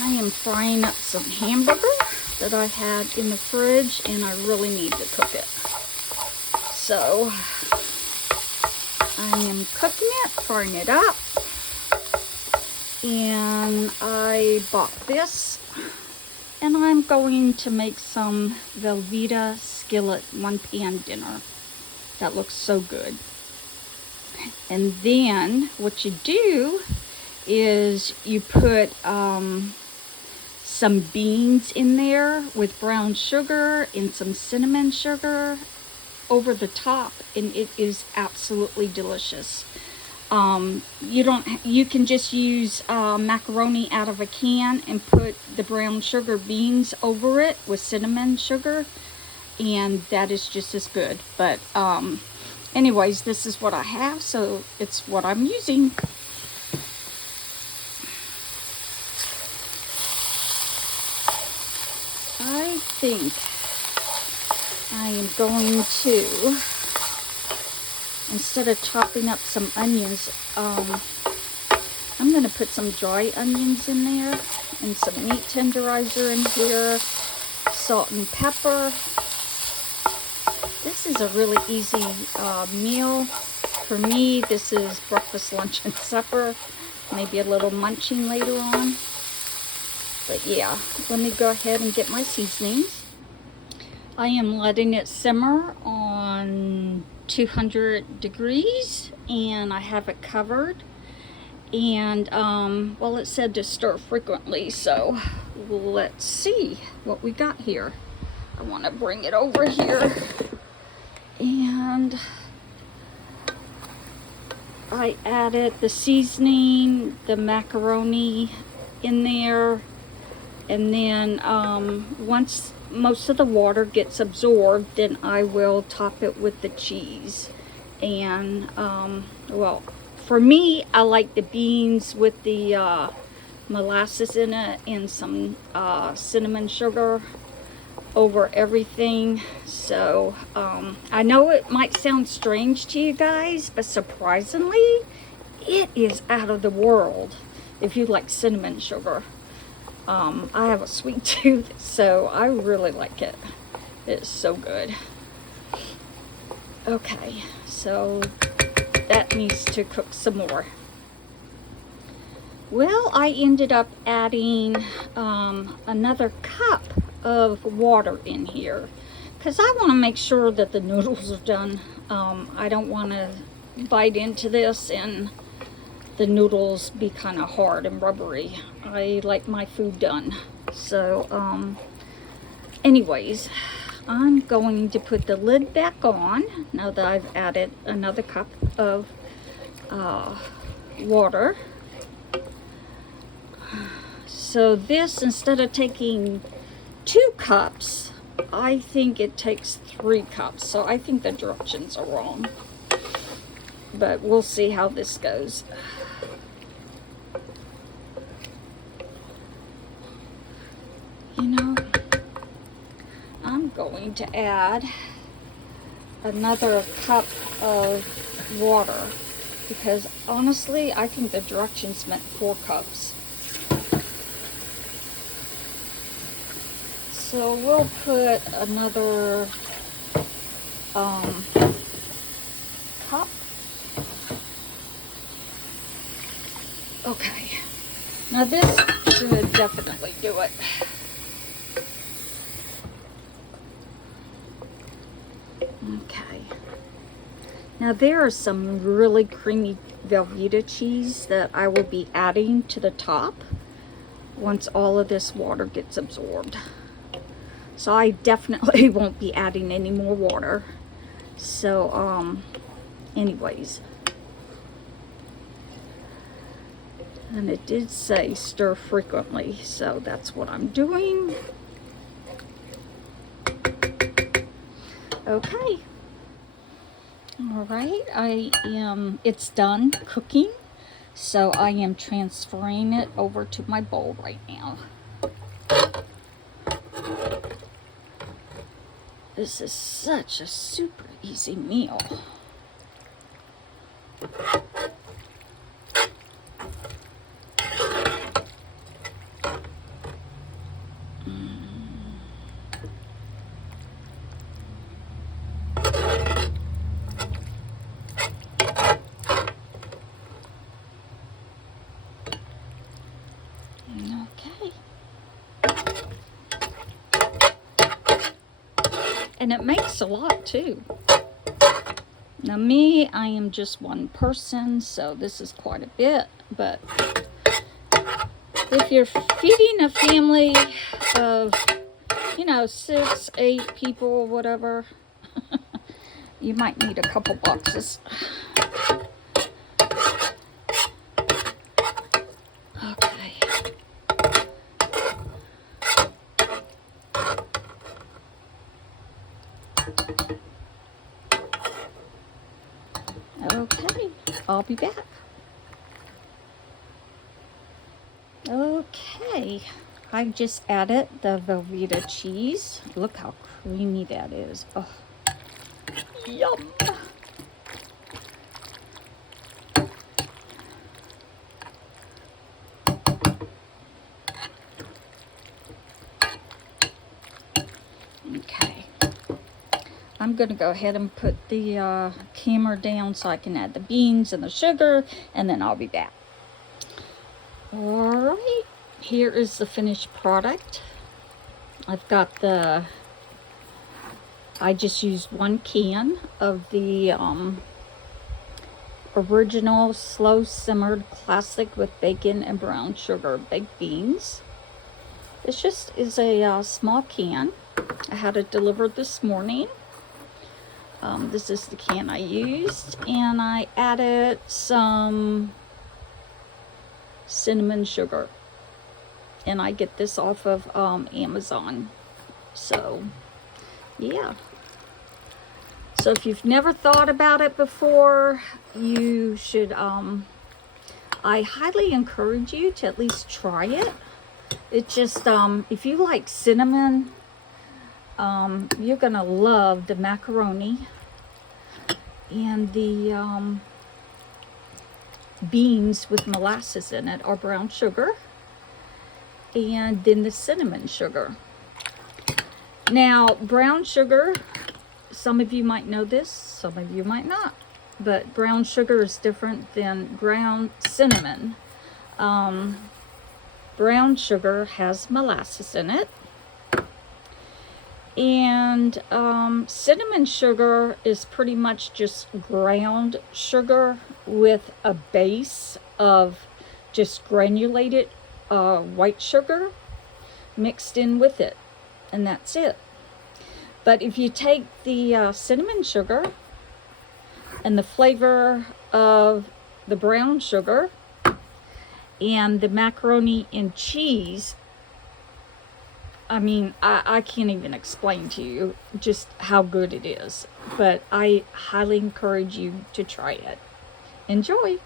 I am frying up some hamburger that I had in the fridge, and I really need to cook it. So I am cooking it, frying it up, and I bought this, and I'm going to make some Velveeta skillet one-pan dinner. That looks so good. And then what you do is you put some beans in there with brown sugar and some cinnamon sugar over the top, and it is absolutely delicious. You can just use macaroni out of a can and put the brown sugar beans over it with cinnamon sugar, and that is just as good. But anyways, this is what I have, so it's what I'm using. I think I am going to, instead of chopping up some onions, I'm going to put some dry onions in there and some meat tenderizer in here, salt and pepper. This is a really easy meal. For me, this is breakfast, lunch, and supper. Maybe a little munching later on. But yeah, let me go ahead and get my seasonings. I am letting it simmer on 200 degrees, and I have it covered. And well, it said to stir frequently, so let's see what we got here. I want to bring it over here, and I added the seasoning, the macaroni in there, and then once most of the water gets absorbed, then I will top it with the cheese. And well, for me, I like the beans with the molasses in it and some cinnamon sugar over everything. So I know it might sound strange to you guys, but surprisingly, it is out of the world if you like cinnamon sugar. I have a sweet tooth, so I really like it. It's so good. Okay, so that needs to cook some more. Well, I ended up adding another cup of water in here because I want to make sure that the noodles are done. I don't want to bite into this and the noodles be kind of hard and rubbery. I like my food done. So anyways, I'm going to put the lid back on now that I've added another cup of water. So this, instead of taking 2 cups, I think it takes 3 cups. So I think the directions are wrong, but we'll see how this goes. You know, I'm going to add another cup of water because honestly, I think the directions meant 4 cups. So we'll put another cup. Okay, now this should definitely do it. Okay, now there are some really creamy Velveeta cheese that I will be adding to the top once all of this water gets absorbed. So I definitely won't be adding any more water. So anyways, and it did say stir frequently, so that's what I'm doing. Okay. All right, it's done cooking, so I am transferring it over to my bowl right now. This is such a super easy meal. and it makes a lot too. Now me, I am just one person, so this is quite a bit, but if you're feeding a family of, you know, 6, 8 people, whatever, you might need a couple boxes. Okay. Okay, I'll be back. Okay, I just added the Velveeta cheese. Look how creamy that is. Oh, yum. Okay, I'm going to go ahead and put the camera down so I can add the beans and the sugar, and then I'll be back. All right, here is the finished product. I've got I just used 1 can of the original slow simmered classic with bacon and brown sugar baked beans. This just is a small can. I had it delivered this morning. This is the can I used, and I added some cinnamon sugar, and I get this off of Amazon. So yeah, so if you've never thought about it before, you should I highly encourage you to at least try it. It just if you like cinnamon, you're gonna love the macaroni and the beans with molasses in it, or brown sugar, and then the cinnamon sugar. Now, brown sugar, some of you might know this, some of you might not, but brown sugar is different than ground cinnamon. Brown sugar has molasses in it, and cinnamon sugar is pretty much just ground sugar with a base of just granulated white sugar mixed in with it, and that's it. But if you take the cinnamon sugar and the flavor of the brown sugar and the macaroni and cheese, I mean, I can't even explain to you just how good it is, but I highly encourage you to try it. Enjoy!